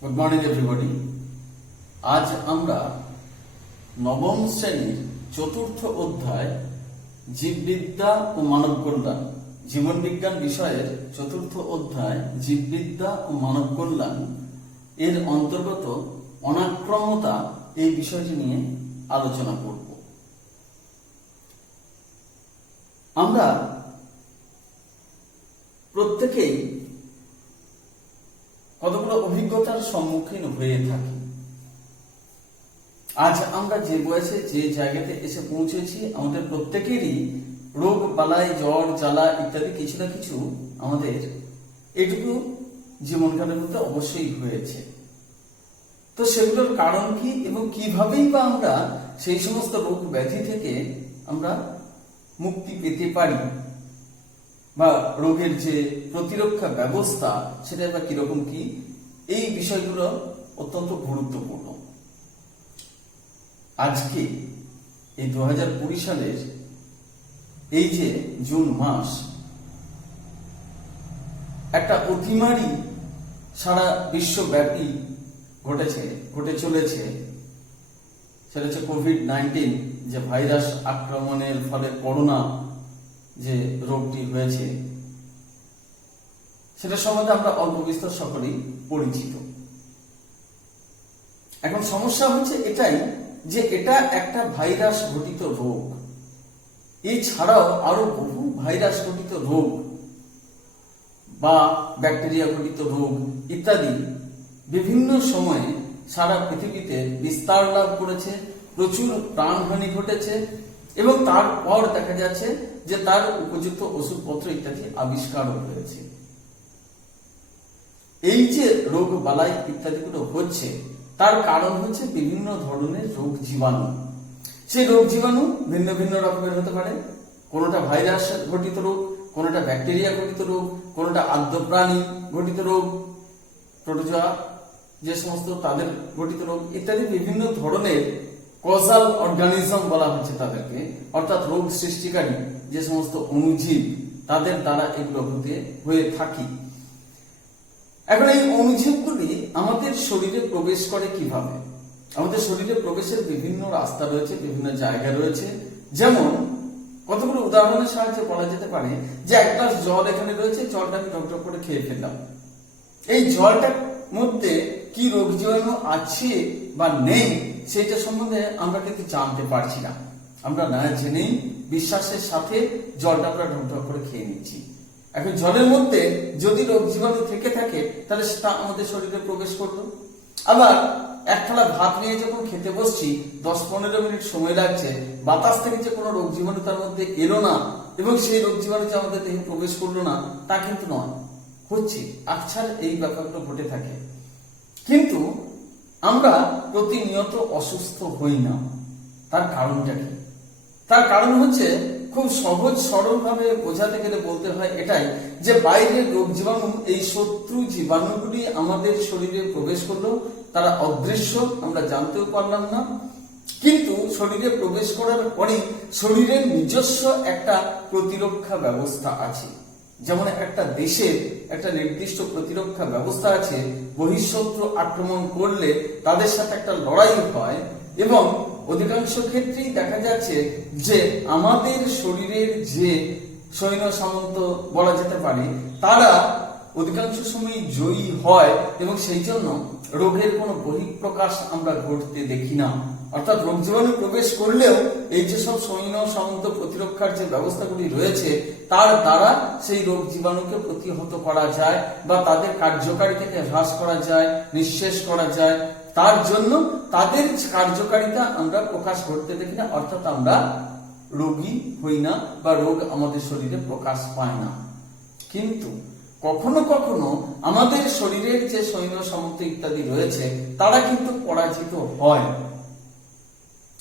Good morning everybody. আজ আমরা নবম শ্রেণীর চতুর্থ অধ্যায় জীববিদ্যা ও মানব কল্যাণ, জীবন বিজ্ঞান বিষয়ের চতুর্থ অধ্যায় জীববিদ্যা ও মানব কল্যাণ এর অন্তর্গত অনাক্রমতা এই বিষয়টি নিয়ে আলোচনা করব। আমরা প্রত্যেকেই কতগুলো অভিজ্ঞতার সম্মুখীন হয়ে থাকি। আজ আমরা যে বয়সে যে জায়গাতে এসে পৌঁছেছি, আমাদের প্রত্যেকেরই রোগ বালাই, জ্বর, জ্বালা ইত্যাদি কিছু না কিছু আমাদের এটুকু জীবনকালের মধ্যে অবশ্যই হয়েছে। তো সেগুলোর কারণ কি এবং কিভাবেই বা আমরা সেই সমস্ত রোগ ব্যাধি থেকে আমরা মুক্তি পেতে পারি, বা রোগের যে প্রতিরক্ষা ব্যবস্থা সেটা বা কিরকম কি, এই বিষয়গুলো অত্যন্ত গুরুত্বপূর্ণ। আজকে এই 2020 সালের এই যে জুন মাস, একটা অতিমারি সারা বিশ্বব্যাপী ঘটে চলেছে। সেটা হচ্ছে কোভিড-19, যে ভাইরাস আক্রমণের ফলে করোনা যে রোগটি হয়েছে, সেটা সম্বন্ধে আমরা অল্প বিস্তর সকলেই পরিচিত। এখন সমস্যা হচ্ছে এটাই যে এটা একটা ভাইরাস ঘটিত রোগ। এছাড়াও আরো বহু ভাইরাস ঘটিত রোগ বা ব্যাকটেরিয়া ঘটিত রোগ ইত্যাদি বিভিন্ন সময়ে সারা পৃথিবীতে বিস্তার লাভ করেছে, প্রচুর প্রাণহানি ঘটেছে এবং তারপর দেখা যাচ্ছে যে তার উপযুক্ত ওষুধপত্র ইত্যাদি আবিষ্কারও হয়েছে। এই যে রোগ বালাই ইত্যাদিগুলো হচ্ছে, তার কারণ হচ্ছে বিভিন্ন ধরনের রোগ জীবাণু। সেই রোগ জীবাণু ভিন্ন ভিন্ন রকমের হতে পারে। কোনোটা ভাইরাস ঘটিত রোগ, কোনোটা ব্যাকটেরিয়া ঘটিত রোগ, কোনোটা আদ্যপ্রাণী ঘটিত রোগ, প্রোটোজোয়া যে সমস্ত তাদের ঘটিত রোগ ইত্যাদি বিভিন্ন ধরনের কজাল অর্গানিজম বলা হচ্ছে তাদেরকে, অর্থাৎ রোগ সৃষ্টিকারী যে সমস্ত অণুজীব, তাদের দ্বারা এগুলো হয়ে থাকে। এখন এই অণুজীবগুলি আমাদের শরীরে প্রবেশ করে কিভাবে? আমাদের শরীরে প্রবেশের বিভিন্ন রাস্তা রয়েছে, বিভিন্ন জায়গা রয়েছে। যেমন কতগুলো উদাহরণের সাহায্যে বলা যেতে পারে যে এক গ্লাস জল এখানে রয়েছে, জলটা আমি টক করে খেয়ে ফেললাম। এই জলটার মধ্যে কি রোগ জীবাণু আছে বা নেই সেটা সম্বন্ধে আমরা কিন্তু জানতে পারছি না। আমরা না জেনেই বিশ্বাসের সাথে জলটা আমরা ঢক করে খেয়ে নিচ্ছি। এখন জলের মধ্যে যদি রোগ জীবাণু থেকে থাকে তাহলে সেটা আমাদের শরীরে প্রবেশ করলো। আবার এক থালা ভাত নিয়ে যখন খেতে বসছি, 10-15 মিনিট সময় লাগছে, বাতাস থেকে যে কোনো রোগ জীবাণু তার মধ্যে এলো না এবং সেই রোগ জীবাণু যে আমাদের দেহে প্রবেশ করলো না তা কিন্তু নয়, হচ্ছে আকছার এই ব্যাপারগুলো ঘটে থাকে। কিন্তু আমরা প্রতিনিয়ত অসুস্থ হই না। তার কারণটা কি? তার কারণ হচ্ছে খুব সহজ সরল ভাবে বোঝাতে গেলে বলতে হয় এটাই যে বাইরের রোগ জীবাণু, এই শত্রু জীবাণুগুলি আমাদের শরীরে প্রবেশ করলো, তারা অদৃশ্য, আমরা জানতেও পারলাম না। কিন্তু শরীরে প্রবেশ করার পরে শরীরের নিজস্ব একটা প্রতিরক্ষা ব্যবস্থা আছে। যেমন একটা দেশের একটা নির্দিষ্ট প্রতিরক্ষা ব্যবস্থা আছে, বহিঃশত্রু আক্রমণ করলে তাদের সাথে একটা লড়াই হয় এবং অধিকাংশ ক্ষেত্রেই দেখা যাচ্ছে যে আমাদের শরীরের যে সৈন্য সামন্ত বলা যেতে পারে, তারা অধিকাংশ সময় জয়ী হয় এবং সেই জন্য রোগের কোনো বহিঃপ্রকাশ আমরা ঘটতে দেখি না। অর্থাৎ রোগ জীবাণু প্রবেশ করলেও এই যে সব সৈন্য সামন্ত প্রতিরক্ষার যে ব্যবস্থাগুলি রয়েছে তার দ্বারা সেই রোগ জীবাণুকে প্রতিহত করা যায় বা তাদের কার্যকারিতাকে হ্রাস করা যায়, নিঃশেষ করা যায়। তার জন্য তাদের কার্যকারিতা আমরা প্রকাশ করতে দেখি না, অর্থাৎ আমরা রোগী হই না বা রোগ আমাদের শরীরে প্রকাশ পায় না। কিন্তু কখনো কখনো আমাদের শরীরের যে সৈন্য সামন্ত ইত্যাদি রয়েছে তারা কিন্তু পরাজিত হয়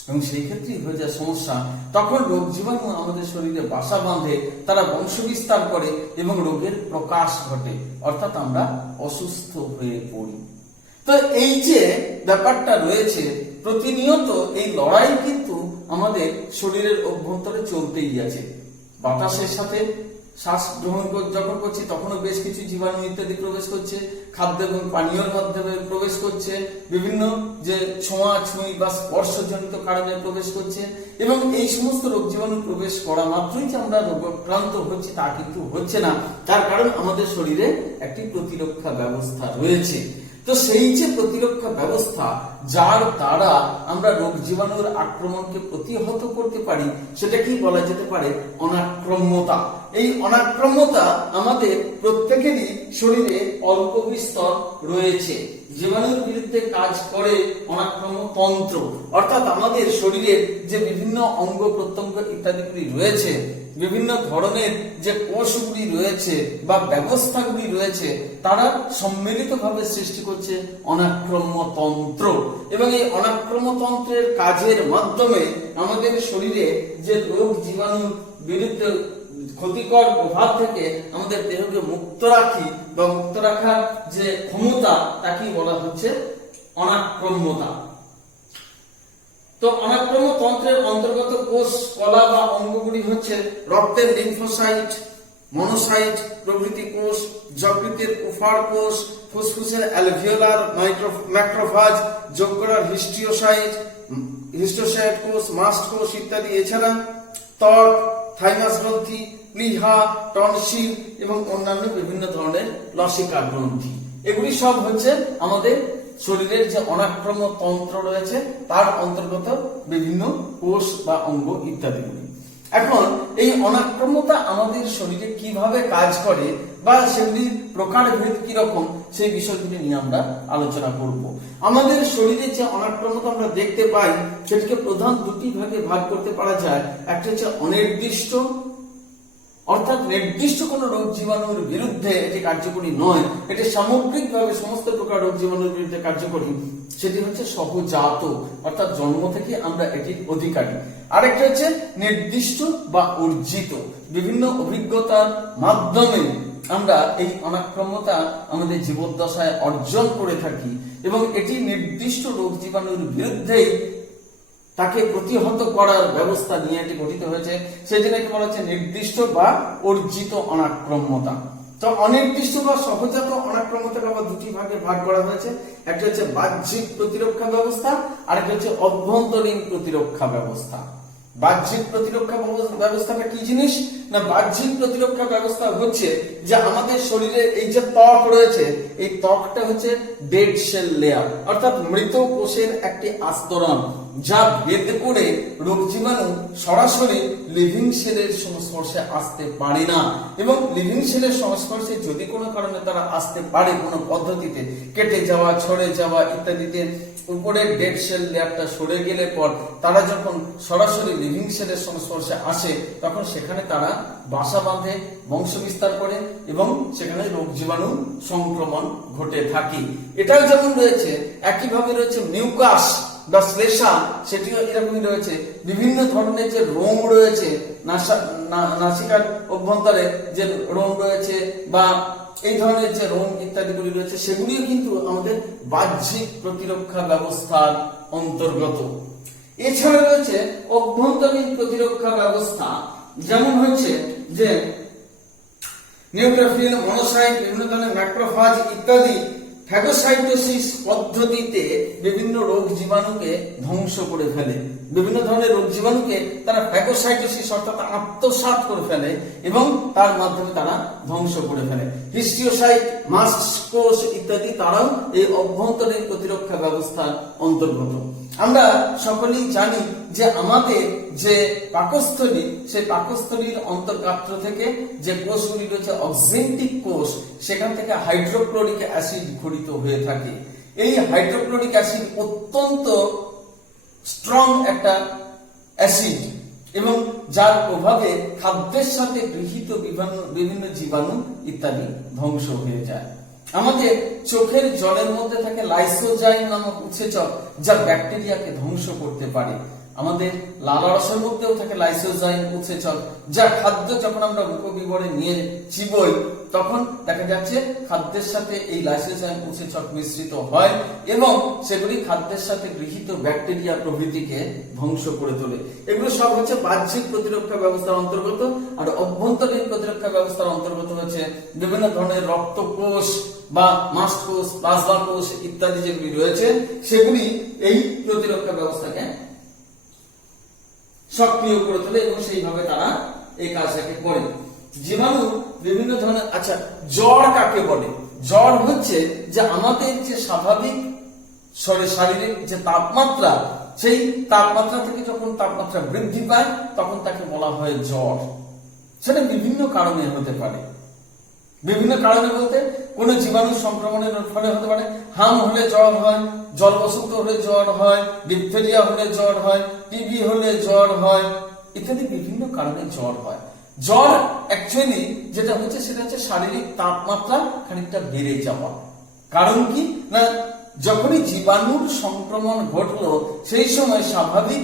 এবং সেই ক্ষেত্রেই হয়ে যায় সমস্যা। তখন রোগ জীবাণু আমাদের শরীরে বাসা বাঁধে, তারা বংশ বিস্তার করে এবং রোগের প্রকাশ ঘটে, অর্থাৎ আমরা অসুস্থ হয়ে পড়ি। তো এই যে ব্যাপারটা রয়েছে, প্রতিনিয়ত এই লড়াই কিন্তু আমাদের শরীরের অভ্যন্তরে চলতেই আছে। বাতাসের সাথে শ্বাস গ্রহণ যখন করছি তখনও বেশ কিছু জীবাণু ইত্যাদি প্রবেশ করছে, খাদ্য এবং পানীয়র মাধ্যমে প্রবেশ করছে, বিভিন্ন যে ছোঁয়াছুঁই বা স্পর্শজনিত কারণে প্রবেশ করছে, এবং এই সমস্ত রোগ জীবাণু প্রবেশ করা মাত্রই যে আমরা রোগাক্রান্ত হচ্ছি তা কিন্তু হচ্ছে না, তার কারণ আমাদের শরীরে একটি প্রতিরক্ষা ব্যবস্থা রয়েছে। তো সেই যে প্রতিরক্ষা ব্যবস্থা যার দ্বারা আমরা রোগ জীবাণুর আক্রমণকে প্রতিহত করতে পারি, সেটা কি বলা যেতে পারে অনাক্রম্যতা। এই অনাক্রম্যতা আমাদের প্রত্যেকেরই শরীরে অল্প বিস্তর রয়েছে। জীবাণুর বিরুদ্ধে কাজ করে অনাক্রম্য তন্ত্র, অর্থাৎ আমাদের শরীরের যে বিভিন্ন অঙ্গ প্রত্যঙ্গ ইত্যাদিগুলি রয়েছে, বিভিন্ন ধরনের যে কোষগুলি রয়েছে বা ব্যবস্থাগুলি রয়েছে, তারা সম্মিলিতভাবে সৃষ্টি করছে অনাক্রম্য তন্ত্র, এবং এই অনাক্রম্য তন্ত্রের কাজের মাধ্যমে আমাদের শরীরে যে রোগ জীবাণুর বিরুদ্ধে ক্ষতিকর প্রভাব থেকে আমাদের দেহকে মুক্ত রাখি বা মুক্ত রাখার যে ক্ষমতা, তাকেই বলা হচ্ছে অনাক্রম্যতা। তো অনাক্রম্য তন্ত্রের অন্তর্গত কোষ কলা বা অঙ্গগুলি হচ্ছে রক্তের লিম্ফোসাইট, মনোসাইট প্রভৃতি কোষ, যকৃতের কুফার কোষ, ফুসফুসের অ্যালভিওলার ম্যাক্রোফাজ, যজ্ঞরার হিস্টোসাইট কোষ, মাস্ট কোষ ইত্যাদি। এছাড়া ত্বক, থাইমাস গ্রন্থি, প্লীহা, টনসিল এবং অন্যান্য বিভিন্ন ধরনের লসিকা গ্রন্থি, এগুলি সব হচ্ছে আমাদের শরীরের যে অনাক্রম্য তন্ত্র রয়েছে তার অন্তর্গত বিভিন্ন কোষ বা অঙ্গ ইত্যাদিগুলি। এখন এই অনাক্রম্যতা আমাদের শরীরে কিভাবে কাজ করে বা সেগুলির প্রকারভেদ কিরকম, সেই বিষয়গুলি নিয়ে আমরা আলোচনা করব। আমাদের শরীরে যে অনাক্রম্যতা আমরা দেখতে পাই, সেটিকে প্রধান দুটি ভাগে ভাগ করতে পারা যায়। একটা হচ্ছে অনির্দিষ্ট, অর্থাৎ নির্দিষ্ট কোন রোগ জীবাণুর বিরুদ্ধে এটি কার্যকরী নয়, এটি সামগ্রিকভাবে সমস্ত প্রকার রোগ জীবাণুর বিরুদ্ধে কার্যকরী, সেটি হচ্ছে সহজাত, অর্থাৎ জন্ম থেকে আমরা এটির অধিকারী। আরেকটা হচ্ছে নির্দিষ্ট বা অর্জিত, বিভিন্ন অভিজ্ঞতার মাধ্যমে আমরা এই অনাক্রম্যতা আমাদের জীবদ্দশায় অর্জন করে থাকি, এবং এটি নির্দিষ্ট রোগ জীবাণুর বিরুদ্ধেই তাকে প্রতিহত করার ব্যবস্থা নিয়ে এটি গঠিত হয়েছে। সেই জন্য একে বলা হচ্ছে নির্দিষ্ট বা অর্জিত অনাক্রম্যতা। তো অনির্দিষ্ট বা সহজাত অনাক্রম্যতাকে আবার দুটি ভাগে ভাগ করা হয়েছে। একটা হচ্ছে বাহ্যিক প্রতিরক্ষা ব্যবস্থা, আর একটা হচ্ছে অভ্যন্তরীণ প্রতিরক্ষা ব্যবস্থা। বাহ্যিক প্রতিরক্ষা ব্যবস্থাটা কি জিনিস না, বাহ্যিক প্রতিরক্ষা ব্যবস্থা হচ্ছে যে আমাদের শরীরে এই যে ত্বক রয়েছে, এই ত্বকটা হচ্ছে ডেড সেল লেয়ার, অর্থাৎ মৃত কোষের একটি আস্তরণ, যা ভেদ করে রোগ জীবাণু সরাসরি লিভিং সেলের সংস্পর্শে আসতে পারে না, এবং লিভিং সেলের সংস্পর্শে যদি কোনো কারণে তারা আসতে পারে, কোনো পদ্ধতিতে কেটে যাওয়া, ছড়ে যাওয়া ইত্যাদিতে, উপরের ডেড সেল লেয়ারটা সরে গেলে পর তারা যখন সরাসরি লিভিং সেলের সংস্পর্শে আসে, তখন সেখানে তারা বাসা বাঁধে, বংশ বিস্তার করে, এবং সেখানে রোগ জীবাণু সংক্রমণ ঘটে থাকে। এটাও যেমন রয়েছে, একইভাবে রয়েছে মিউকাস বা শ্লেষ্মা, সেটিও এরকমই রয়েছে। বিভিন্ন ধরনের যে রোম রয়েছে, নাসিকার অভ্যন্তরে যে রোম রয়েছে বা এই ধরনের যে রোম ইত্যাদিগুলি রয়েছে, সেগুলিও কিন্তু আমাদের বাহ্যিক প্রতিরক্ষা ব্যবস্থার অন্তর্গত। এছাড়া রয়েছে অভ্যন্তরীণ প্রতিরক্ষা ব্যবস্থা, যেমন হচ্ছে যে নিউক্লিওফিল, মনোসাইট, বিভিন্ন ধরনের ম্যাক্রোফাজ ইত্যাদি ফ্যাগোসাইটোসিস পদ্ধতিতে বিভিন্ন রোগ জীবাণুকে ধ্বংস করে ফেলে। বিভিন্ন ধরনের রোগ জীবাণুকে তারা ফ্যাগোসাইটোসিস অর্থাৎ আত্মসাৎ করে ফেলে, এবং তার মাধ্যমে তারা ধ্বংস করে ফেলে। হিস্টিওসাইট, মাস্ট কোষ ইত্যাদি তারাও এই অভ্যন্তরীণ প্রতিরক্ষা ব্যবস্থার অন্তর্গত। আমরা সকলেই জানি যে আমাদের যে পাকস্থলী, সেই পাকস্থলীর অন্তর্গাত্র থেকে যে কোষগুলি রয়েছে অক্সেন্টিক কোষ, সেখান থেকে হাইড্রোক্লোরিক অ্যাসিড ঘটিত হয়ে থাকে। এই হাইড্রোক্লোরিক অ্যাসিড অত্যন্ত স্ট্রং একটা অ্যাসিড, এবং যার প্রভাবে খাদ্যের সাথে গৃহীত বিভিন্ন জীবাণু ইত্যাদি ধ্বংস হয়ে যায়। আমাদের চোখের জলের মধ্যে থাকে লাইসোজাইম নামক উৎসেচক, যা ব্যাকটেরিয়াকে ধ্বংস করতে পারে। আমাদের লালারসের মধ্যেও থাকে লাইসোজাইম উৎসেচক, যা খাদ্য যখন আমরা মুখবিবরে নিয়ে চিবোই, তখন দেখা যাচ্ছে খাদ্যের সাথে এই লাইসোজাইম উৎসেচক মিশ্রিত হয় এবং সেগুলি খাদ্যের সাথে গৃহীত ব্যাকটেরিয়া প্রভৃতিকে ধ্বংস করে তোলে। এগুলো সব হচ্ছে বাহ্যিক প্রতিরক্ষা ব্যবস্থার অন্তর্গত। আর অভ্যন্তরীণ প্রতিরক্ষা ব্যবস্থার অন্তর্গত হচ্ছে বিভিন্ন ধরনের রক্তকোষ বা মাস্টকোষ, প্লাজমা কোষ ইত্যাদি যেগুলি রয়েছে সেগুলি এই প্রতিরক্ষা ব্যবস্থাকে সক্রিয় করে তোলে এবং সেইভাবে তারা এই কাজটাকে করে। জীবাণু বিভিন্ন ধরনের, আচ্ছা জ্বর কাকে বলে? জ্বর হচ্ছে যে আমাদের যে স্বাভাবিক শারীরিক যে তাপমাত্রা, সেই তাপমাত্রা থেকে যখন তাপমাত্রা বৃদ্ধি পায় তখন তাকে বলা হয় জ্বর। সেটা বিভিন্ন কারণে হতে পারে। বিভিন্ন কারণে বলতে কোন জীবাণু সংক্রমণের ফলে হতে পারে, হাম হলে জ্বর হয়, জলবসন্ত হলে জ্বর হয়, ডিপথেরিয়া হলে জ্বর হয়, টিবি হলে জ্বর হয়, ইত্যাদি বিভিন্ন কারণে জ্বর হয়। জ্বর অ্যাকচুয়ালি যেটা হচ্ছে সেটা হচ্ছে শারীরিক তাপমাত্রা খানিকটা বেড়ে যাওয়া। কারণ কি না, যখনই জীবাণুর সংক্রমণ ঘটলো সেই সময় স্বাভাবিক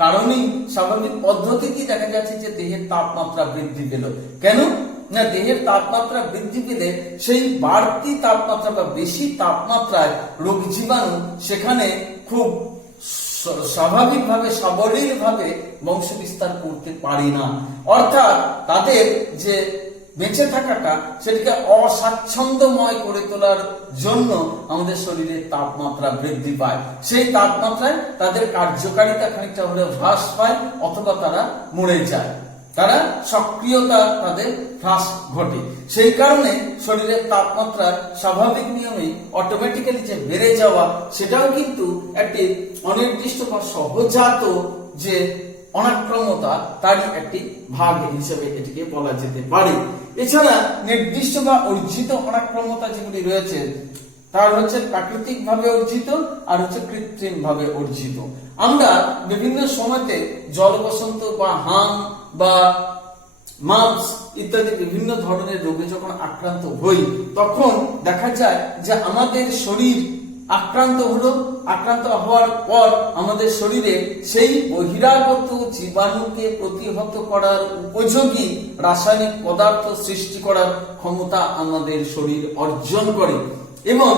কারণেই, স্বাভাবিক পদ্ধতিতেই দেখা যাচ্ছে যে দেহের তাপমাত্রা বৃদ্ধি পেল। কেন না, দেহের তাপমাত্রা বৃদ্ধি পেলে সেই বাড়তি তাপমাত্রা বা বেশি তাপমাত্রায় রোগ জীবাণু সেখানে খুব স্বাভাবিকভাবে সাবলীলভাবে বংশ বিস্তার করতে পারে না। অর্থাৎ তাদের যে বেঁচে থাকাটা সেটাকে অস্বাচ্ছন্দ্যময় করে তোলার জন্য আমাদের শরীরে তাপমাত্রা বৃদ্ধি পায়। সেই তাপমাত্রায় তাদের কার্যকারিতা খানিকটা হলে হ্রাস পায় অথবা তারা মরে যায়, তারা সক্রিয়তা তাদের হ্রাস ঘটে। সেই কারণে শরীরের তাপমাত্রা স্বাভাবিক নিয়মে অটোমেটিক্যালি যে বেড়ে যাওয়া সেটাও কিন্তু একটি অনির্দিষ্ট বা সহজাত যে অনাক্রমতা তারই একটি ভাগ হিসেবে এটিকে বলা যেতে পারে। এছাড়া নির্দিষ্ট বা অর্জিত অনাক্রমতা যেগুলি রয়েছে তার হচ্ছে প্রাকৃতিক ভাবে অর্জিত আর হচ্ছে কৃত্রিম ভাবে অর্জিত। আমরা বিভিন্ন সময়তে জলবসন্ত বা হাম বা মাম্পস ইত্যাদি বিভিন্ন ধরনের রোগে যখন আক্রান্ত হই তখন দেখা যায় যে আমাদের শরীর আক্রান্ত হওয়ার পর আমাদের শরীরে সেই বহিরাগত জীবাণুকে প্রতিহত করার উপযোগী রাসায়নিক পদার্থ সৃষ্টি করার ক্ষমতা আমাদের শরীর অর্জন করে। এবং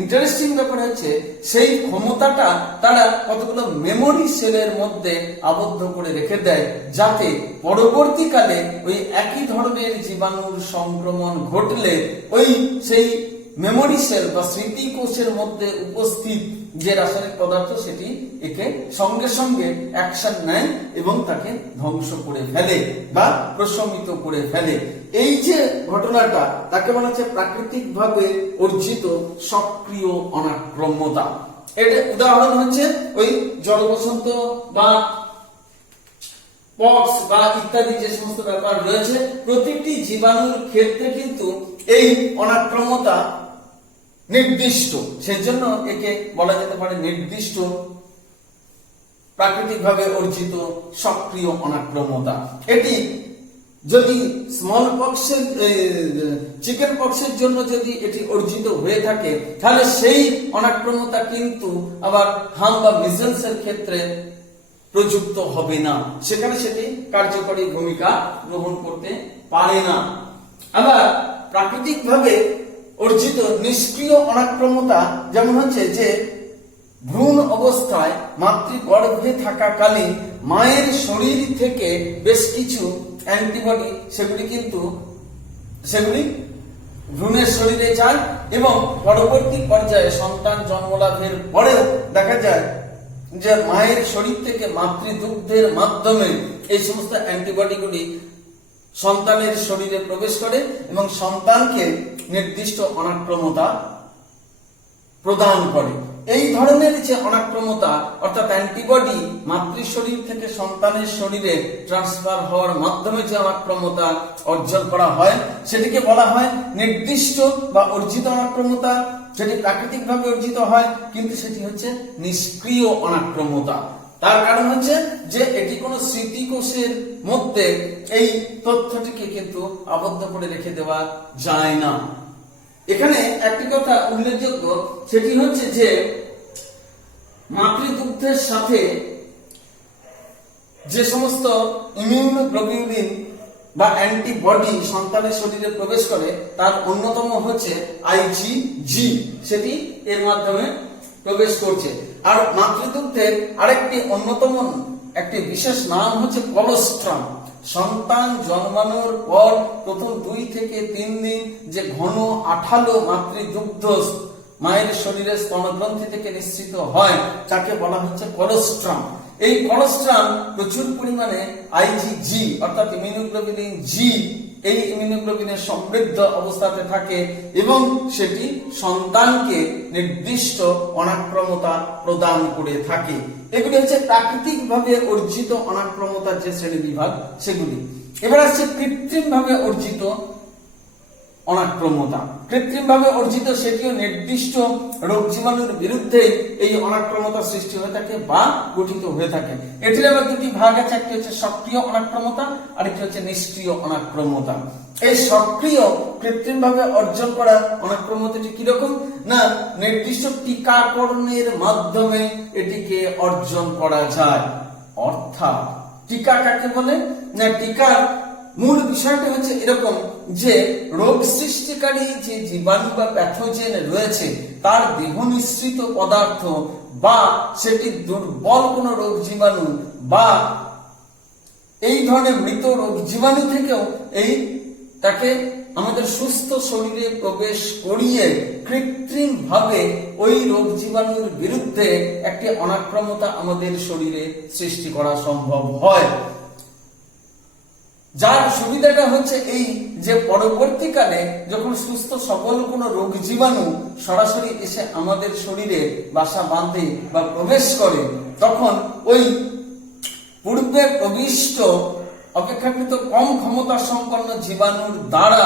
ইন্টারেস্টিং ব্যাপার হচ্ছে সেই ক্ষমতাটা তারা কতগুলো মেমোরি সেলের মধ্যে আবদ্ধ করে রেখে দেয়, যাতে পরবর্তীকালে ওই একই ধরনের জীবাণুর সংক্রমণ ঘটলে ওই সেই মেমোরি সেল বা স্মৃতি কোষের মধ্যে উপস্থিত যে রাসায়নিক পদার্থ সেটি একে সঙ্গে সঙ্গে অ্যাকশন নেয় এবং তাকে ধ্বংস করে ফেলে বা প্রশমিত করে ফেলে। এই যে ঘটনাটা তাকে বলা হচ্ছে প্রাকৃতিক ভাবে অর্জিত সক্রিয় অনাক্রম্যতা। এর উদাহরণ হচ্ছে ওই জলবসন্ত বা পক্স বা ইত্যাদি যে সমস্ত ব্যাপার রয়েছে, প্রতিটি জীবাণুর ক্ষেত্রে কিন্তু এই অনাক্রম্যতা নির্দিষ্ট, সেজন্য একে বলা যেতে পারে নির্দিষ্ট প্রাকৃতিকভাবে অর্জিত সক্রিয় অনাক্রম্যতা। এটি যদি স্মল পক্সের চিকেন পক্সের জন্য যদি এটি অর্জিত হয়ে থাকে তাহলে সেই অনাক্রম্যতা কিন্তু আবার হাম বা মিজলসের ক্ষেত্রে প্রযুক্ত হবে না, সেখানে সেটি কার্যকরী ভূমিকা গ্রহণ করতে পারে না। আবার প্রাকৃতিকভাবে অর্জিত নিষ্ক্রিয় অনাক্রম্যতা যেমন হচ্ছে যে ভ্রূণ অবস্থায় মাতৃগর্ভে থাকাকালীন মায়ের শরীর থেকে বেশ কিছু অ্যান্টিবডি সেগুলি ভ্রূণের শরীরে যায় এবং পরবর্তী পর্যায়ে সন্তান জন্মলাভের পরেও দেখা যায় যে মায়ের শরীর থেকে মাতৃদুগ্ধের মাধ্যমে এই সমস্ত অ্যান্টিবডিগুলি সন্তানের শরীরে প্রবেশ করে এবং সন্তানকে নির্দিষ্ট অনাক্রম্যতা প্রদান করে। এই ধরনের যে অনাক্রম্যতা অর্থাৎ অ্যান্টিবডি মাতৃ শরীর থেকে সন্তানের শরীরে ট্রান্সফার হওয়ার মাধ্যমে যে অনাক্রম্যতা অর্জন করা হয় সেটিকে বলা হয় নির্দিষ্ট বা অর্জিত অনাক্রম্যতা। সেটি প্রাকৃতিকভাবে অর্জিত হয় কিন্তু সেটি হচ্ছে নিষ্ক্রিয় অনাক্রম্যতা। তার কারণ হচ্ছে যে এটি কোন স্মৃতিকোষের মধ্যে এই তথ্যটিকে কিন্তু আবদ্ধ করে রেখে দেওয়া যায় না। এখানে একটি কথা উল্লেখযোগ্য, সেটি হচ্ছে যে মাতৃদুগ্ধের সাথে যে সমস্ত ইমিউনোগ্লোবিউলিন বা অ্যান্টিবডি সন্তানের শরীরে প্রবেশ করে তার অন্যতম হচ্ছে আইজিজি, সেটি এর মাধ্যমে প্রবেশ করছে। আর মাতৃদুগ্ধের আরেকটি অন্যতম একটি বিশেষ নাম হচ্ছে কলোস্ট্রাম। সন্তান জন্মানোর পর প্রথম 2 থেকে 3 দিন যে ঘন আঠালো মাতৃদুগ্ধ মায়ের শরীরে স্তনগ্রন্থি থেকে নিঃসৃত হয় যাকে বলা হচ্ছে কলোস্ট্রাম। এই কলোস্ট্রাম প্রচুর পরিমাণে আইজিজি অর্থাৎ ইমিউনোগ্লোবিলিন জি, এই ইমিউনোগ্লোবিনের সমৃদ্ধ অবস্থাতে থাকে এবং সেটি সন্তানকে নির্দিষ্ট অনাক্রমতা প্রদান করে থাকে। এগুলি হচ্ছে প্রাকৃতিকভাবে অর্জিত অনাক্রমতার যে শ্রেণী বিভাগ সেগুলি। এবার আসছে কৃত্রিমভাবে অর্জিত অনাক্রমতা। কৃত্রিমভাবে অর্জিত সেটিও নির্দিষ্ট রোগ জীবাণুর বিরুদ্ধে এই অনাক্রমতা সৃষ্টি হয়ে থাকে বা গঠিত হয়ে থাকে। এটির আবার 2টি ভাগ আছে, একটি হচ্ছে সক্রিয় অনাক্রমতা আর একটি হচ্ছে নিষ্ক্রিয় অনাক্রমতা। এই সক্রিয় কৃত্রিমভাবে অর্জন করা অনাক্রমতাটি কিরকম না, নির্দিষ্ট টিকাকরণের মাধ্যমে এটিকে অর্জন করা যায়। অর্থাৎ টিকা কাকে বলে না, টিকার মূল বিষয়টা হচ্ছে এরকম যে রোগ সৃষ্টিকারী যে জীবাণু বা প্যাথোজেন রয়েছে তার দেহ নিঃসৃত পদার্থ বা সেটি দুর্বল কোনো রোগ জীবাণু বা এই ধরনের মৃত রোগ জীবাণু থেকেও এই তাকে আমাদের সুস্থ শরীরে প্রবেশ করিয়ে কৃত্রিম ভাবে ওই রোগ জীবাণুর বিরুদ্ধে একটি অনাক্রমতা আমাদের শরীরে সৃষ্টি করা সম্ভব হয়। যার সুবিধাটা হচ্ছে এই যে পরবর্তীকালে যখন সুস্থ সবল কোনো রোগ জীবাণু সরাসরি এসে আমাদের শরীরে বাসা বাঁধে বা প্রবেশ করে তখন ওই পূর্বে প্রবিষ্ট অপেক্ষাকৃত কম ক্ষমতা সম্পন্ন জীবাণুর দ্বারা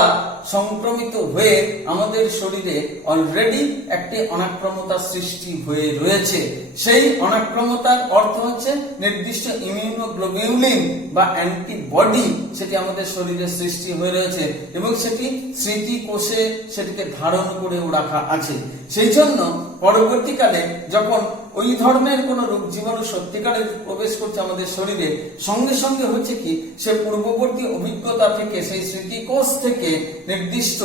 সংক্রমিত হয়ে আমাদের শরীরে অলরেডি একটি অনাক্রমতা সৃষ্টি হয়ে রয়েছে। সেই অনাক্রমতার অর্থ হচ্ছে নির্দিষ্ট ইমিউনোগ্লোবিউলিন বা অ্যান্টিবডি সেটি আমাদের শরীরে সৃষ্টি হয়ে রয়েছে এবং সেটি স্মৃতি কোষে সেটিকে ধারণ করেও রাখা আছে। সেই জন্য পরবর্তীকালে যখন ওই ধরনের কোন রোগ জীবাণু সত্যিকারের প্রবেশ করছে আমাদের শরীরে, সঙ্গে সঙ্গে হচ্ছে কি সে পূর্ববর্তী অভিজ্ঞতা থেকে সেই স্মৃতিকোষ থেকে নির্দিষ্ট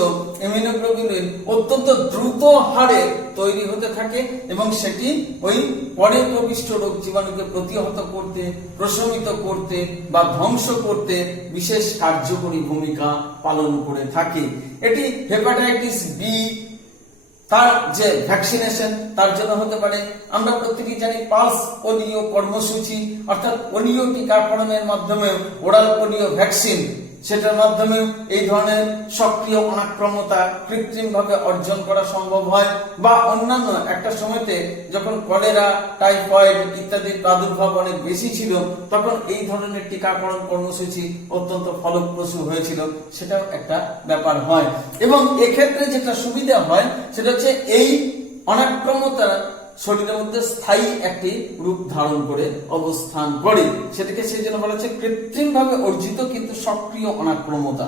ইমিউনোগ্লোবিউলিন অত্যন্ত দ্রুত হারে তৈরি হতে থাকে এবং সেটি ওই পরে প্রবিষ্ট রোগ জীবাণুকে প্রতিহত করতে, প্রশমিত করতে বা ধ্বংস করতে বিশেষ কার্যকরী ভূমিকা পালন করে থাকে। এটি হেপাটাইটিস বি তার যে ভ্যাকসিনেশন তার জন্য হতে পারে। আমরা প্রত্যেকেই জানি পালস পোলিও কর্মসূচি অর্থাৎ পোলিও টিকাকরণের মাধ্যমে ওরাল পোলিও ভ্যাকসিন সেটার মাধ্যমে এই ধরনের সক্রিয় অনাক্রমতা কৃত্রিম ভাবে অর্জন করা সম্ভব হয়। বা অন্যান্য একটা সময়তে যখন কলেরা, টাইফয়েড ইত্যাদির প্রাদুর্ভাব অনেক বেশি ছিল তখন এই ধরনের টিকাকরণ কর্মসূচি অত্যন্ত ফলপ্রসূ হয়েছিল, সেটাও একটা ব্যাপার হয়। এবং এক্ষেত্রে যেটা সুবিধা হয় সেটা হচ্ছে এই অনাক্রমতা শরীরের মধ্যে স্থায়ী একটি রূপ ধারণ করে অবস্থান করে, সেটাকে সেই জন্য বলা হচ্ছে কৃত্রিম ভাবে অর্জিত কিন্তু সক্রিয় অনাক্রমতা।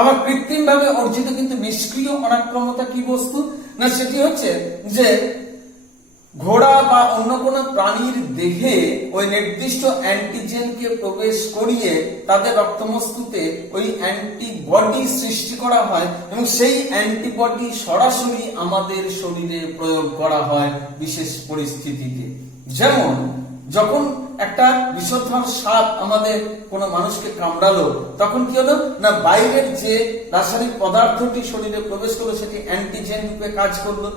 আবার কৃত্রিম ভাবে অর্জিত কিন্তু নিষ্ক্রিয় অনাক্রমতা কি বস্তু না, সেটি হচ্ছে যে ঘোড়া বা অন্য কোন প্রাণীর দেহে ওই নির্দিষ্ট অ্যান্টিজেনকে প্রবেশ করিয়ে তাদের রক্তমস্তুতে ওই অ্যান্টিবডি সৃষ্টি করা হয় এবং সেই অ্যান্টিবডি সরাসরি আমাদের শরীরে প্রয়োগ করা হয় বিশেষ পরিস্থিতিতে। যেমন যখন একটা বিষধর সাপ আমাদের কোন মানুষকে কামড়ালো তখন কি হলো না, বাইরের যে রাসায়নিক পদার্থটি শরীরে প্রবেশ করলো সেটি অ্যান্টিজেন রূপে কাজ করলো।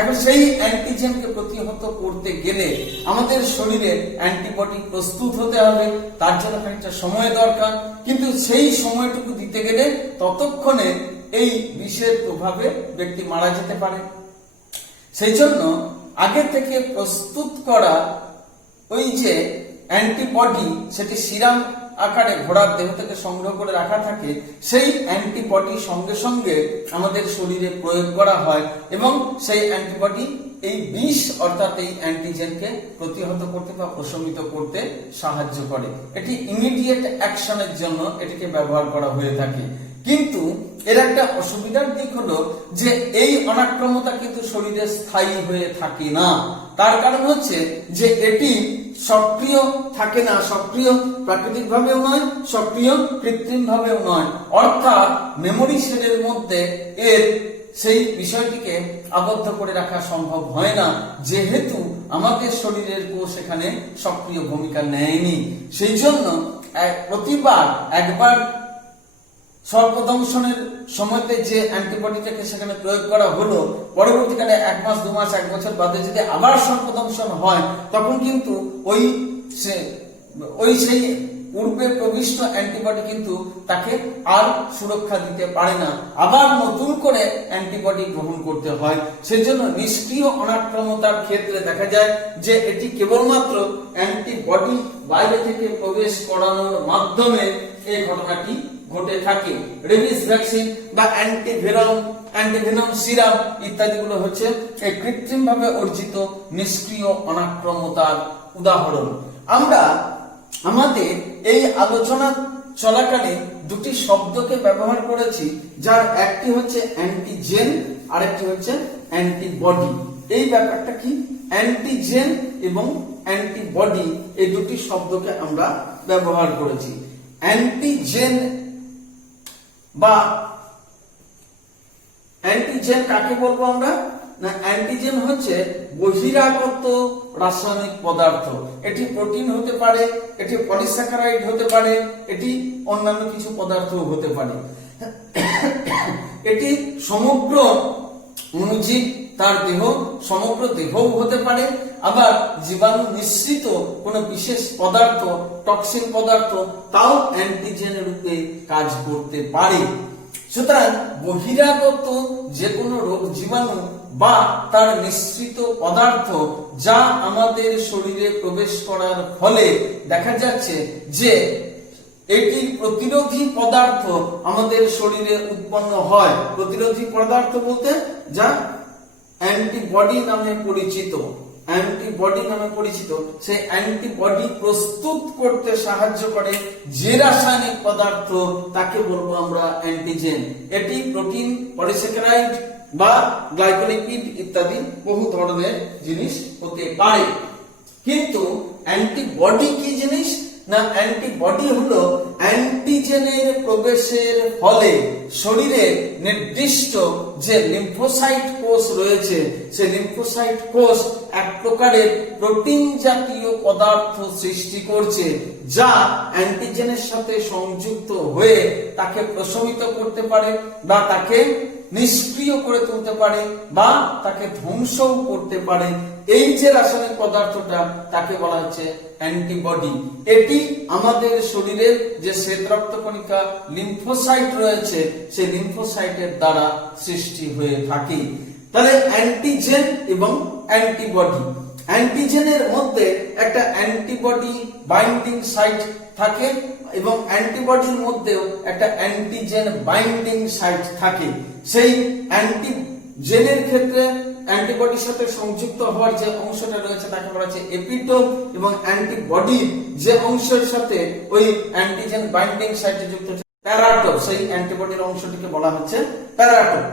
এখন সেই অ্যান্টিজেনকে প্রতিহত করতে গেলে আমাদের শরীরে অ্যান্টিবডি প্রস্তুত হতে হবে, তার জন্য খানিকটা সময় দরকার। কিন্তু সেই সময়টুকু দিতে গেলে ততক্ষণে এই বিষের প্রভাবে ব্যক্তি মারা যেতে পারে। সেই জন্য আগে থেকে প্রস্তুত করা ওই যে অ্যান্টিবডি সেটি সিরাম আকারে ঘোড়ার দেহ থেকে সংগ্রহ করে রাখা থাকে, সেই অ্যান্টিবডি সঙ্গে সঙ্গে আমাদের শরীরে প্রয়োগ করা হয় এবং সেই অ্যান্টিবডি এই বিষ অর্থাৎ এই অ্যান্টিজেনকে প্রতিহত করতে বা প্রশমিত করতে সাহায্য করে। এটি ইমিডিয়েট অ্যাকশনের জন্য এটিকে ব্যবহার করা হয়ে থাকে। কিন্তু এর একটা অসুবিধার দিক হলো যে এই অনাক্রমতা কিন্তু শরীরে স্থায়ী হয়ে থাকে না। তার কারণ হচ্ছে যে এটি সক্রিয় থাকে না, সক্রিয় প্রাকৃতিক ভাবেও নয়, সক্রিয় কৃত্রিম ভাবেও নয়, অর্থাৎ মেমোরি সেলের মধ্যে এর সেই বিষয়টিকে আবদ্ধ করে রাখা সম্ভব হয় না, যেহেতু আমাদের শরীরের কোষ এখানে সক্রিয় ভূমিকা নেয়নি। সেই জন্য প্রতিবার একবার সর্পদংশনের সময়তে যে অ্যান্টিবডিটাকে সেখানে প্রয়োগ করা হলো, পরবর্তীকালে 1 মাস 2 মাস 1 বছর বাদে যদি আবার সর্পদংশন হয়, তখন কিন্তু সেই পূর্বে প্রবিষ্ট অ্যান্টিবডি কিন্তু তাকে আর সুরক্ষা দিতে পারে না, আবার নতুন করে অ্যান্টিবডি গ্রহণ করতে হয়। সেজন্য নিষ্ক্রিয় অনাক্রমতার ক্ষেত্রে দেখা যায় যে এটি কেবলমাত্র অ্যান্টিবডি বাইরে থেকে প্রবেশ করানোর মাধ্যমে এই ঘটনাটি ঘটে থাকে। রেবিস ভ্যাকসিন বা অ্যান্টিভেনম সিরাম ইত্যাদিগুলো হচ্ছে এই কৃত্রিম ভাবে অর্জিত নিষ্ক্রিয় অনাক্রমতার উদাহরণ। আমরা আমাদের এই আলোচনা চলাকালে দুটি শব্দকে ব্যবহার করেছি, যার একটি হচ্ছে অ্যান্টিজেন আর একটি হচ্ছে অ্যান্টিবডি। এই ব্যাপারটা কি? অ্যান্টিজেন এবং অ্যান্টিবডি এই দুটি শব্দকে আমরা ব্যবহার করেছি। অ্যান্টিজেন বা অ্যান্টিজেন কাকে বলবো আমরা? না, অ্যান্টিজেন হচ্ছে বহিরাগত রাসায়নিক পদার্থ। এটি প্রোটিন হতে পারে, এটি পলিস্যাকারাইড হতে পারে, এটি অন্যান্য কিছু পদার্থ হতে পারে। এটি সমগ্র অণুজীব তার দেহ, সমগ্র দেহও হতে পারে, আবার জীবাণু মিশ্রিত কোনো বিশেষ পদার্থ, টক্সিন পদার্থ, তাও অ্যান্টিজেন রূপে কাজ করতে পারে। সুতরাং বহিরাগত যে কোনো রোগ জীবাণু বা তার মিশ্রিত পদার্থ যা আমাদের শরীরে প্রবেশ করার ফলে দেখা যাচ্ছে যে এটির প্রতিরোধী পদার্থ আমাদের শরীরে উৎপন্ন হয়। প্রতিরোধী পদার্থ বলতে যা অ্যান্টিবডি নামে পরিচিত, অ্যান্টিবডি নামে পরিচিত, সেই অ্যান্টিবডি প্রস্তুত করতে সাহায্য করে যে রাসায়নিক পদার্থ তাকে বলবো আমরা অ্যান্টিজেন। এটি প্রোটিন, পলিস্যাকারাইড বা গ্লাইকোলিপিড ইত্যাদি বহু ধরনের জিনিস হতে পারে। কিন্তু অ্যান্টিবডি কি জিনিস? না, অ্যান্টিবডি হলো অ্যান্টিজেনের প্রবেশের ফলে শরীরে নির্দিষ্ট যে লিম্ফোসাইট কোষ রয়েছে, সেই লিম্ফোসাইট কোষ এক প্রকারের প্রোটিন জাতীয় পদার্থ সৃষ্টি করছে, যা অ্যান্টিজেনের সাথে সংযুক্ত হয়ে তাকে প্রশমিত করতে পারে বা তাকে নিষ্ক্রিয় করে তুলতে পারে বা তাকে ধ্বংসও করতে পারে। এই যে রাসায়নিক পদার্থটা তাকে বলা হচ্ছে অ্যান্টিবডি। এটি আমাদের শরীরের যে শ্বেত রক্তকণিকা লিম্ফোসাইট রয়েছে, সেই লিম্ফোসাইটের দ্বারা সৃষ্টি হয়ে থাকে। তাহলে অ্যান্টিজেন এবং অ্যান্টিবডি, অ্যান্টিজেনের মধ্যে একটা অ্যান্টিবডি বাইন্ডিং সাইট থাকে এবং অ্যান্টিবডির মধ্যেও একটা অ্যান্টিজেন বাইন্ডিং সাইট থাকে। সেই অ্যান্টিজেনের ক্ষেত্রে অ্যান্টিবডির সাথে সংযুক্ত হওয়ার যে অংশটা রয়েছে তাকে বলা হচ্ছে এপিটোপ, এবং অ্যান্টিবডির যে অংশের সাথে ওই অ্যান্টিজেন বাইন্ডিং সাইটে যুক্ত প্যারাটোপ, সেই অ্যান্টিবডির অংশটিকে বলা হচ্ছে প্যারাটোপ।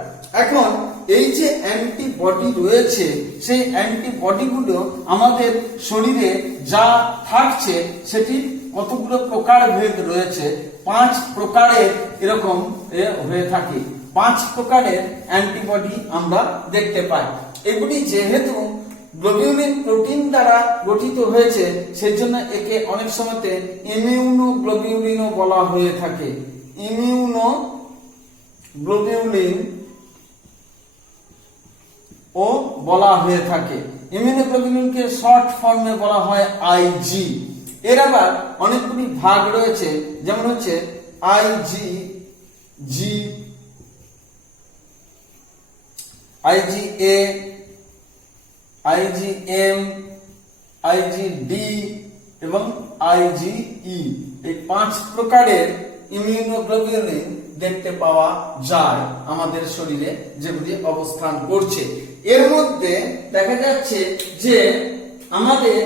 এখন এই যে অ্যান্টিবডি রয়েছে, সেই অ্যান্টিবডিগুলো আমাদের শরীরে যা থাকছে সেটি কতগুলো প্রকারভেদ রয়েছে। 5 প্রকারের এরকম হয়ে থাকে। 5 প্রকারের অ্যান্টিবডি আমরা দেখতে পাই। এগুলি যেহেতু গ্লোবিউলিন প্রোটিন দ্বারা গঠিত হয়েছে, সেজন্য একে অনেক সময়তে ইমিউনোগ্লোবিউলিনও বলা হয়ে থাকে। ইমিউনোগ্লোবিউলিন ও বলা হয়ে থাকে। ইমিউনোগ্লোবিউলিনকে শর্ট ফর্মে বলা হয় আইজি। এর আবার অনেকগুলি ভাগ রয়েছে, যেমন হচ্ছে আইজিজি, আইজিএ, আইজিএম, আইজিডি এবং আইজিই। এই 5 প্রকারের ইমিউনোগ্লোবিউলিন দেখতে পাওয়া যায় আমাদের শরীরে, যেগুলি অবস্থান করছে। এর মধ্যে দেখা যাচ্ছে যে আমাদের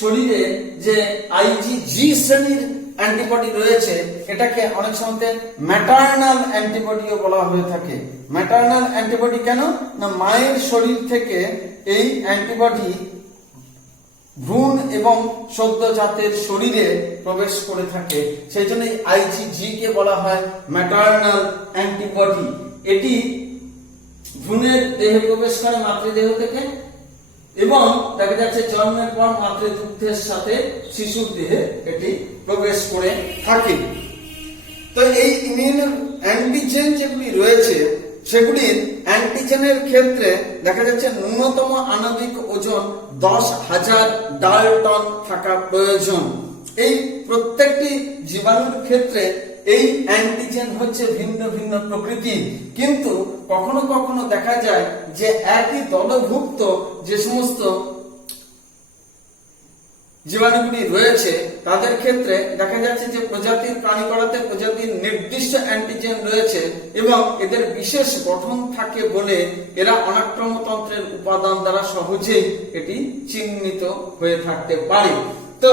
শরীরে যে আইজিজি শ্রেণীর অ্যান্টিবডি রয়েছে এটাকে অনেক সময় ম্যাটারনাল অ্যান্টিবডিও বলা হয়ে থাকে। ম্যাটারনাল অ্যান্টিবডি কেন না, মায়ের শরীর থেকে এই অ্যান্টিবডি ভ্রূণ এবং সদ্যজাতের শরীরে প্রবেশ করে থাকে, সেই জন্য আইজিজি কে বলা হয় ম্যাটারনাল অ্যান্টিবডি। এটি ভ্রূণের দেহে প্রবেশ করে মাতৃদেহ থেকে এবং দেখা যাচ্ছে জন্মের পর মাতৃদুগ্ধের সাথে শিশুর দেহে এটি প্রবেশ করে থাকে। তো এই ইমিউন অ্যান্টিজেন যেগুলি রয়েছে সেগুলির অ্যান্টিজেনের ক্ষেত্রে দেখা যাচ্ছে ন্যূনতম আণবিক ওজন 10,000 ডালটন থাকা প্রয়োজন। এই প্রত্যেকটি জীবাণুর ক্ষেত্রে এই অ্যান্টিজেন হচ্ছে ভিন্ন ভিন্ন প্রকৃতির, কিন্তু কখনো কখনো দেখা যায় যে একই দলভুক্ত যে সমস্ত জীবাণুগুলি রয়েছে তাদের ক্ষেত্রে দেখা যাচ্ছে যে প্রজাতির প্রাণীকণাতে প্রজাতির নির্দিষ্ট অ্যান্টিজেন রয়েছে এবং এদের বিশেষ গঠন থাকে বলে এরা অনাক্রম্যতন্ত্রের উপাদান দ্বারা সহজেই এটি চিহ্নিত হয়ে থাকতে পারে। তো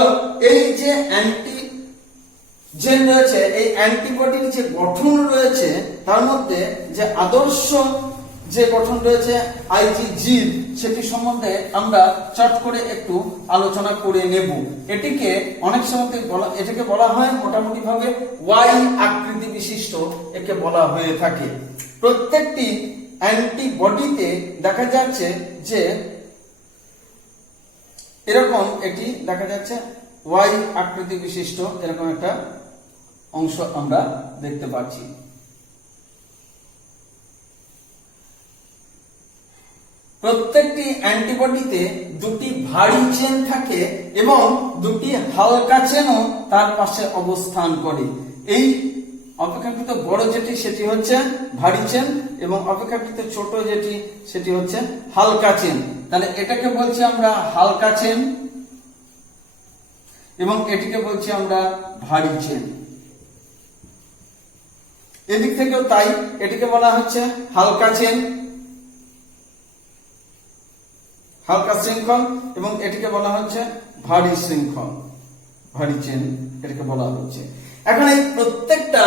এই যে অ্যান্টিজেন রয়েছে, এই অ্যান্টিবডির যে গঠন রয়েছে তার মধ্যে যে আদর্শ যে গঠন রয়েছে আইজিজি, সেটি সম্বন্ধে আমরা চট করে একটু আলোচনা করে নেব। এটিকে অনেক সময় এটাকে বলা হয় মোটামুটি ভাবে ওয়াই আকৃতি বিশিষ্ট একে বলা হয়ে থাকে। প্রত্যেকটি অ্যান্টিবডিতে দেখা যাচ্ছে যে এরকম এটি দেখা যাচ্ছে ওয়াই আকৃতি বিশিষ্ট এরকম একটা অংশ আমরা দেখতে পাচ্ছি। প্রত্যেকটি অ্যান্টিবডিতে দুটি ভারী চেন থাকে এবং দুটি হালকা চেনও তার পাশে অবস্থান করে। এই অপেক্ষাকৃত বড় যেটি সেটি হচ্ছে ভারী চেন এবং অপেক্ষাকৃত ছোট যেটি সেটি হচ্ছে হালকা চেন। তাহলে এটাকে বলছি আমরা হালকা চেন এবং এটিকে বলছি আমরা ভারী চেন। এদিক থেকেও তাই, এটিকে বলা হচ্ছে হালকা চেন, হালকা শৃঙ্খল, এবং এটিকে বলা হচ্ছে ভারী শৃঙ্খল, ভারী চেন এটাকে বলা হচ্ছে। এখন এই প্রত্যেকটা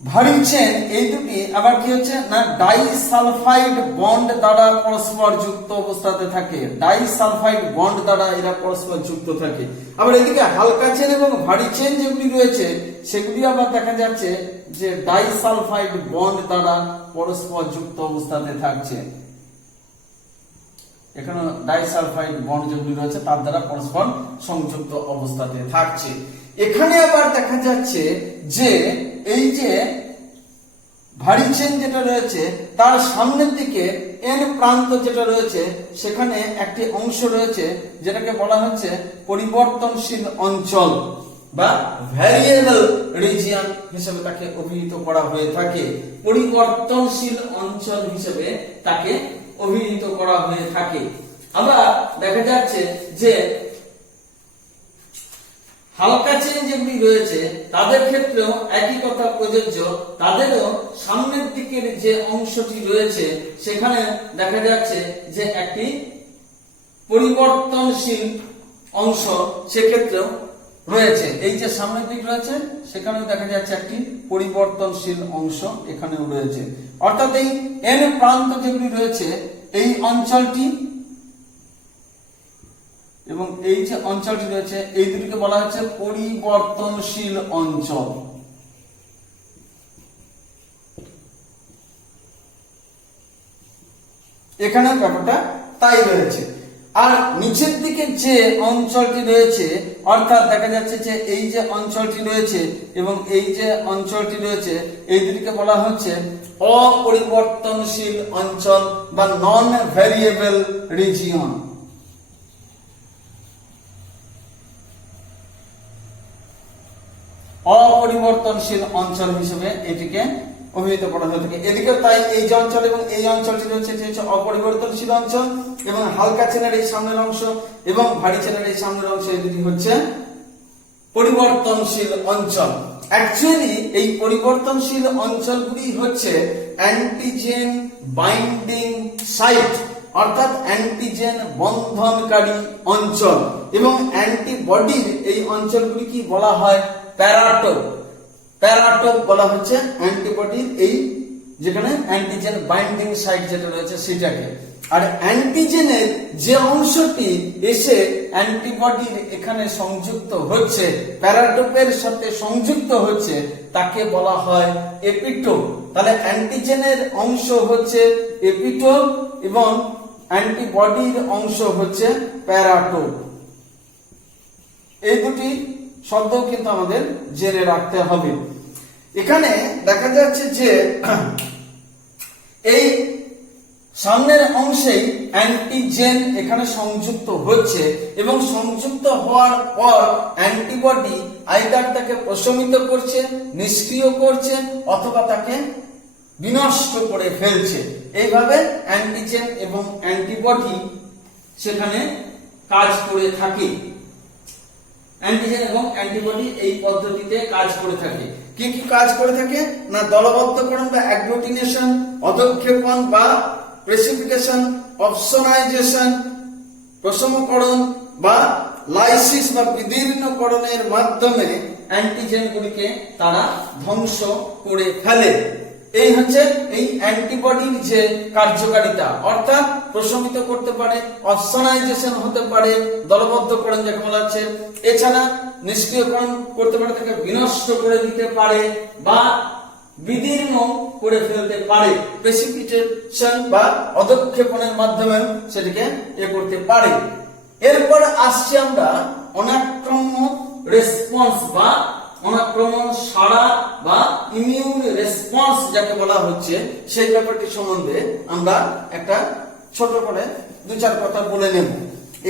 ভারী চেন এই দুটি আবার কি হচ্ছে না ডাইসালফাইড বন্ড দ্বারা পরস্পর যুক্ত অবস্থাতে থাকে। ডাইসালফাইড বন্ড দ্বারা এরা পরস্পর যুক্ত থাকে। আবার এদিকে হালকা চেন এবং ভারী চেন যেগুলি রয়েছে সেগুলি আবার দেখা যাচ্ছে যে ডাইসালফাইড বন্ড দ্বারা পরস্পর যুক্ত অবস্থাতে থাকছে। এখানে ডাইসালফাইড বন্ড যেগুলি রয়েছে তার দ্বারা পরস্পর সংযুক্ত অবস্থাতে থাকছে। এখানে আবার দেখা যাচ্ছে যে এই যে ভারী চেন যেটা রয়েছে তার সামনের দিকে এন প্রান্ত যেটা রয়েছে সেখানে একটি অংশ রয়েছে যেটাকে বলা হচ্ছে পরিবর্তনশীল অঞ্চল বা ভ্যারিয়েবল রিজিয়ন হিসেবে তাকে অভিহিত করা হয়ে থাকে। পরিবর্তনশীল অঞ্চল হিসেবে তাকে অভিহিত করা হয়ে থাকে। আবার দেখা যাচ্ছে যে হালকা চেন যেগুলি রয়েছে তাদের ক্ষেত্রেও একই কথা প্রযোজ্য। তাদেরও সামনের দিকের যে অংশটি রয়েছে সেখানে দেখা যাচ্ছে যে একটি পরিবর্তনশীল অংশ সেক্ষেত্রেও রয়েছে। এই যে সামনের দিক রয়েছে সেখানেও দেখা যাচ্ছে একটি পরিবর্তনশীল অংশ এখানেও রয়েছে। অর্থাৎ এই এন প্রান্ত যেগুলি রয়েছে এই অঞ্চলটি এবং এই যে অঞ্চলটি রয়েছে এই দুটিকে বলা হচ্ছে পরিবর্তনশীল অঞ্চল। এখানে ব্যাপারটা তাই রয়েছে। আর নিচের দিকে যে অঞ্চলটি রয়েছে অর্থাৎ দেখা যাচ্ছে যে এই যে অঞ্চলটি রয়েছে এবং এই যে অঞ্চলটি রয়েছে এই দুটিকে বলা হচ্ছে অপরিবর্তনশীল অঞ্চল বা নন ভ্যারিয়েবল রিজিয়ন। অপরিবর্তনশীল অঞ্চল হিসেবে এটিকে অভিহিত করা হয়ে থাকে। এদিকে তাই এই যে অঞ্চল এবং এই অঞ্চলটি রয়েছে এটি হচ্ছে অপরিবর্তনশীল অঞ্চল এবং হালকা চেনের এই সামনের অংশ এবং ভারী চেনের এই সামনের অংশ এই দুটি হচ্ছে পরিবর্তনশীল অঞ্চল। অ্যাকচুয়ালি এই পরিবর্তনশীল অঞ্চলগুলি হচ্ছে অ্যান্টিজেন বাইন্ডিং সাইট, অর্থাৎ অ্যান্টিজেন বন্ধনকারী অঞ্চল, এবং অ্যান্টিবডির এই অঞ্চলগুলি কি বলা হয়? প্যারাটোপ। প্যারাটোপ বলা হচ্ছে অ্যান্টিবডির এই যেখানে অ্যান্টিজেন বাইন্ডিং সাইট যেটা রয়েছে সেটাকে। আর অ্যান্টিজেনের যে অংশটি এসে অ্যান্টিবডির এখানে সংযুক্ত হচ্ছে, প্যারাটোপের সাথে সংযুক্ত হচ্ছে, তাকে বলা হয় এপিটোপ। তাহলে অ্যান্টিজেনের অংশ হচ্ছে এপিটোপ এবং অ্যান্টিবডির অংশ হচ্ছে প্যারাটোপ। এই দুটি শব্দ কিন্তু আমাদের জেনে রাখতে হবে। এখানে দেখা যাচ্ছে যে এই সামনের অংশেই অ্যান্টিজেন এখানে সংযুক্ত হচ্ছে, এবং সংযুক্ত হওয়ার পর অ্যান্টিবডি আইদার তাকে প্রশমিত করছে, নিষ্ক্রিয় করছে, অথবা তাকে বিনষ্ট করে ফেলছে। এইভাবে অ্যান্টিজেন এবং অ্যান্টিবডি সেখানে কাজ করে থাকে। অ্যান্টিজেন এবং অ্যান্টিবডি এই পদ্ধতিতে কাজ করে থাকে। কি কি কাজ করে থাকে? না দলবদ্ধকরণ বা অ্যাগ্লুটিনেশন, অধঃক্ষেপণ বা প্রেসিপিটেশন, অপসোনাইজেশন, প্রশমকরণ বা লাইসিস বা বিদীর্ণকরণের মাধ্যমে অ্যান্টিজেনগুলিকে তারা ধ্বংস করে ফেলে। এই হচ্ছে এই অ্যান্টিবডির যে কার্যকারিতা, অর্থাৎ প্রশমিত করতে পারে, অপসোনাইজেশন হতে পারে, দলবদ্ধকরণ যাকে বলা হচ্ছে, এছাড়া নিষ্ক্রিয়করণ করতে পারে, তাকে বিনষ্ট করে দিতে পারে বা বিদীর্ণ করে ফেলতে পারে, প্রেসিপিটেশন বা অধঃক্ষেপণের মাধ্যমে সেটাকে করতে পারে। এরপর আসছে আমরা অনাক্রম্য রেসপন্স বা অনাক্রমণ সাড়া বা ইমিউন রেসপন্স যাকে বলা হচ্ছে, সেই ব্যাপারটি সম্বন্ধে আমরা একটা ছোট করে দু চার কথা বলে নেব।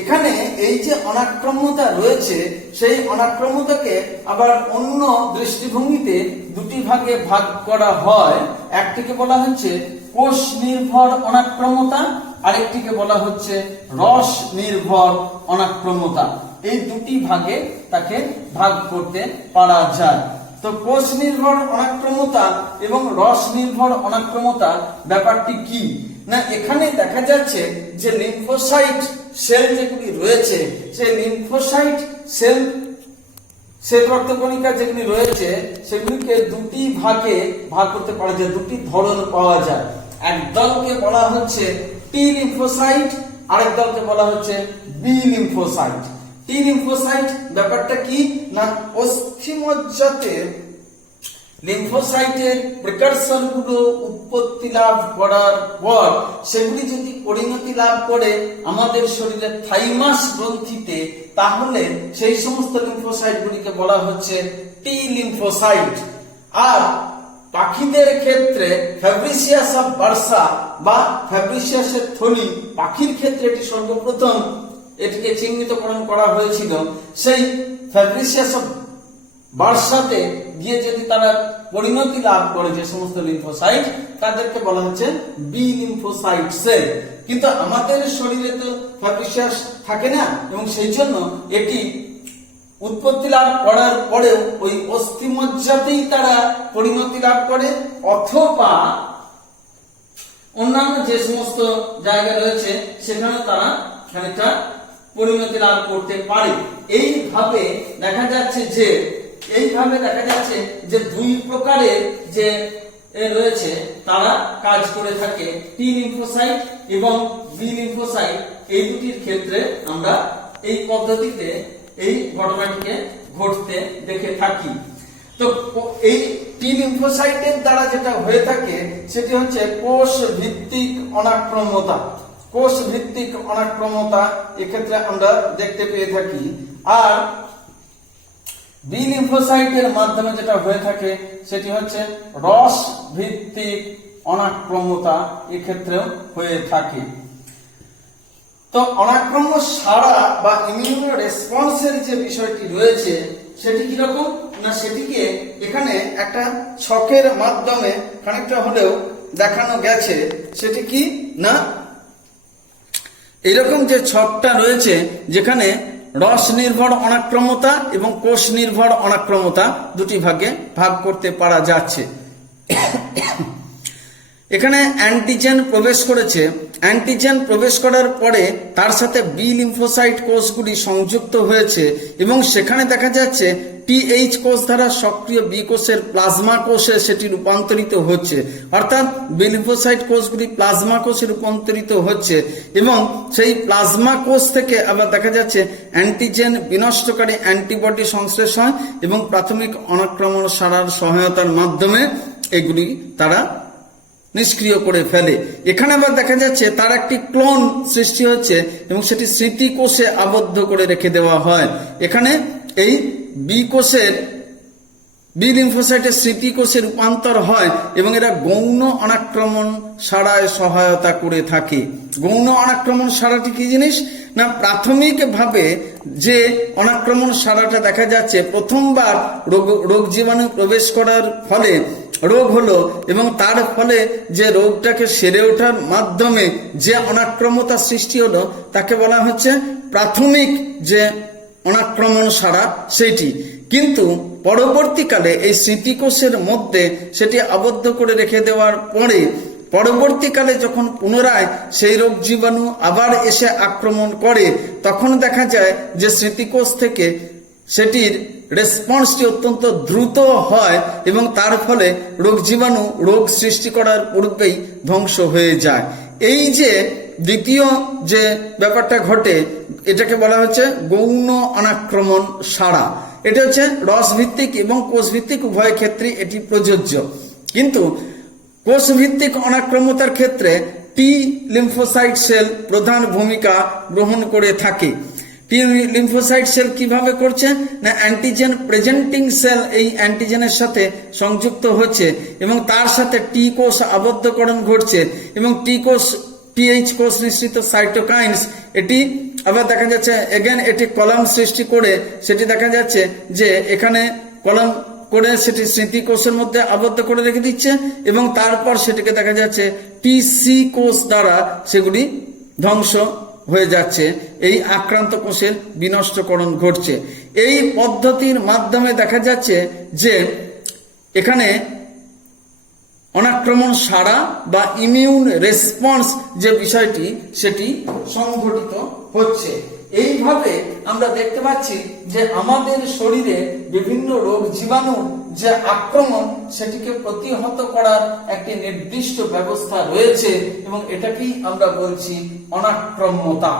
এখানে এই যে অনাক্রম্যতা রয়েছে, সেই অনাক্রম্যতাকে আবার অন্য দৃষ্টিভঙ্গিতে দুটি ভাগে ভাগ করা হয়। একটিকে বলা হচ্ছে কোষ নির্ভর অনাক্রম্যতা, আরেকটিকে বলা হচ্ছে রস নির্ভর অনাক্রম্যতা। এই দুটি ভাগে তাকে ভাগ করতে পারা যায়। তো কোষ নির্ভর অনাক্রম্যতা এবং রস নির্ভর অনাক্রম্যতা ব্যাপারটি কি না, এখানে দেখা যাচ্ছে যে লিম্ফোসাইট সেল যেগুলি রয়েছে, সেই লিম্ফোসাইট সেল শ্বেত রক্তকণিকা যেগুলি রয়েছে সেগুলিকে দুটি ভাগে ভাগ করতে পারা যায়। দুটি ধরন পাওয়া যায়। এক দলকে বলা হচ্ছে টি লিম্ফোসাইট, আরেক দলকে বলা হচ্ছে বি লিম্ফোসাইট। টি লিম্ফোসাইট ব্যাপারটা কি না, অস্থিমজ্জাতে লিম্ফোসাইটের প্রিকারসর গুলো উৎপত্তি লাভ করার পর সেগুলি যদি পরিণতি লাভ করে আমাদের শরীরে থাইমাস গ্রন্থিতে, তাহলে সেই সমস্ত লিম্ফোসাইট গুলিকে বলা হচ্ছে টি লিম্ফোসাইট। আর পাখিদের ক্ষেত্রে ফ্যাব্রিসিয়াস অফ বার্সা বা ফ্যাব্রিসিয়াসের থলি, পাখির ক্ষেত্রে এটি সর্বপ্রথম এটিকে চিহ্নিতকরণ করা হয়েছিল। সেই ফ্যাব্রিসিয়াস অফ বার্সাতে গিয়ে যদি তারা পরিণতি লাভ করে যে সমস্ত লিম্ফোসাইট, তাদেরকে বলা হচ্ছে বি লিম্ফোসাইট সেল। কিন্তু আমাদের শরীরে তো ফ্যাব্রিসিয়াস থাকে না, এবং সেই জন্য এটি উৎপত্তি লাভ করার পরেও ওই অস্থিমজ্জাতেই তারা পরিণতি লাভ করে, অথবা অন্যান্য যে সমস্ত জায়গা রয়েছে সেখানে তারা খানিকটা পরিণতি লাভ করতে পারে। এইভাবে দেখা যাচ্ছে যে দুই প্রকারের যে রয়েছে তারা কাজ করে থাকে, টি লিম্ফোসাইট এবং বি লিম্ফোসাইট। এই দুটির ক্ষেত্রে আমরা এই পদ্ধতিতে এই ঘটনাটিকে ঘটতে দেখে থাকি। তো এই টি লিম্ফোসাইটের দ্বারা যেটা হয়ে থাকে সেটি হচ্ছে কোষ ভিত্তিক অনাক্রম্যতা। কোষ ভিত্তিক অনাক্রম্যতা এক্ষেত্রে আমরা দেখতে পেয়ে থাকি। আর বি লিম্ফোসাইটের মাধ্যমে যেটা হয়ে থাকে সেটি হচ্ছে রস ভিত্তিক অনাক্রম্যতা, এক্ষেত্রেও হয়ে থাকে। তো অনাক্রম্য সাড়া বা ইমিউন রেসপন্সের যে বিষয়টি রয়েছে সেটি কিরকম না, সেটিকে এখানে একটা ছকের মাধ্যমে খানিকটা হলেও দেখানো গেছে। সেটি কি না, এরকম যে ছকটা রয়েছে যেখানে রস নির্ভর অনাক্রম্যতা এবং কোষ নির্ভর অনাক্রম্যতা দুটি ভাগে ভাগ করতে পারা যাচ্ছে। এখানে অ্যান্টিজেন প্রবেশ করেছে। অ্যান্টিজেন প্রবেশ করার পরে তার সাথে বি লিম্ফোসাইট কোষগুলি সংযুক্ত হয়েছে এবং সেখানে দেখা যাচ্ছে টিএইচ কোষ দ্বারা সক্রিয় বি কোষের প্লাজমা কোষে সেটি রূপান্তরিত হচ্ছে, অর্থাৎ বি লিম্ফোসাইট কোষগুলি প্লাজমা কোষে রূপান্তরিত হচ্ছে এবং সেই প্লাজমা কোষ থেকে আবার দেখা যাচ্ছে অ্যান্টিজেন বিনষ্টকারী অ্যান্টিবডি সংশ্লেষ হয় এবং প্রাথমিক অনাক্রমণ সারার সহায়তার মাধ্যমে এগুলি তারা নিষ্ক্রিয় করে ফেলে। এখানে আবার দেখা যাচ্ছে তার একটি ক্লোন সৃষ্টি হচ্ছে এবং সেটি স্মৃতিকোষে আবদ্ধ করে রেখে দেওয়া হয়। এখানে এই বি কোষের বি লিম্ফোসাইটের স্মৃতিকোষে রূপান্তর হয় এবং এরা গৌণ অনাক্রমণ সারায় সহায়তা করে থাকে। গৌণ অনাক্রমণ সারাটি কি জিনিস না, প্রাথমিকভাবে যে অনাক্রমণ সারাটা দেখা যাচ্ছে প্রথমবার রোগ জীবাণু প্রবেশ করার ফলে রোগ হলো এবং তার ফলে যে রোগটাকে সেরে ওঠার মাধ্যমে যে অনাক্রমতা সৃষ্টি হলো তাকে বলা হচ্ছে প্রাথমিক যে অনাক্রমণ সারা সেটি। কিন্তু পরবর্তীকালে এই স্মৃতিকোষের মধ্যে সেটি আবদ্ধ করে রেখে দেওয়ার পরে পরবর্তীকালে যখন পুনরায় সেই রোগ জীবাণু আবার এসে আক্রমণ করে তখন দেখা যায় যে স্মৃতিকোষ থেকে সেটির রেসপন্সটি অত্যন্ত দ্রুত হয় এবং তার ফলে রোগ জীবাণু রোগ সৃষ্টি করার পূর্বেই ধ্বংস হয়ে যায়। এই যে দ্বিতীয় যে ব্যাপারটা ঘটে এটাকে বলা হচ্ছে গৌণ অনাক্রমণ সারা। এটা হচ্ছে রসভিত্তিক এবং কোষভিত্তিক উভয় ক্ষেত্রে এটি প্রযোজ্য, কিন্তু কোষভিত্তিক অনাক্রমতার ক্ষেত্রে টি লিম্ফোসাইট সেল প্রধান ভূমিকা গ্রহণ করে থাকে। টি লিম্ফোসাইট সেল কিভাবে করছে না, অ্যান্টিজেন প্রেজেন্টিং সেল এই অ্যান্টিজেনের সাথে সংযুক্ত হচ্ছে এবং তার সাথে টি কোষ আবদ্ধকরণ ঘটছে এবং টি কোষ টিএইচ কোষ নিঃসৃত সাইটোকাইনস এটি আবার দেখা যাচ্ছে এগেন এটি কলাম সৃষ্টি করে সেটি দেখা যাচ্ছে যে এখানে কলাম করে সেটি স্মৃতি কোষের মধ্যে আবদ্ধ করে রেখে দিচ্ছে এবং তারপর সেটিকে দেখা যাচ্ছে টিসি কোষ দ্বারা সেগুলি ধ্বংস হয়ে যাচ্ছে, এই আক্রান্ত কোষের বিনষ্টকরণ ঘটছে। এই পদ্ধতির মাধ্যমে দেখা যাচ্ছে যে এখানে অনাক্রমণ সারা বা ইমিউন রেসপন্স যে বিষয়টি সেটি সংঘটিত হচ্ছে। এইভাবে আমরা দেখতে পাচ্ছি যে আমাদের শরীরে বিভিন্ন রোগ জীবাণুর যে আক্রমণ সেটিকে প্রতিহত করার একটি নির্দিষ্ট ব্যবস্থা রয়েছে এবং এটাকেই আমরা বলছি অনাক্রম্যতা।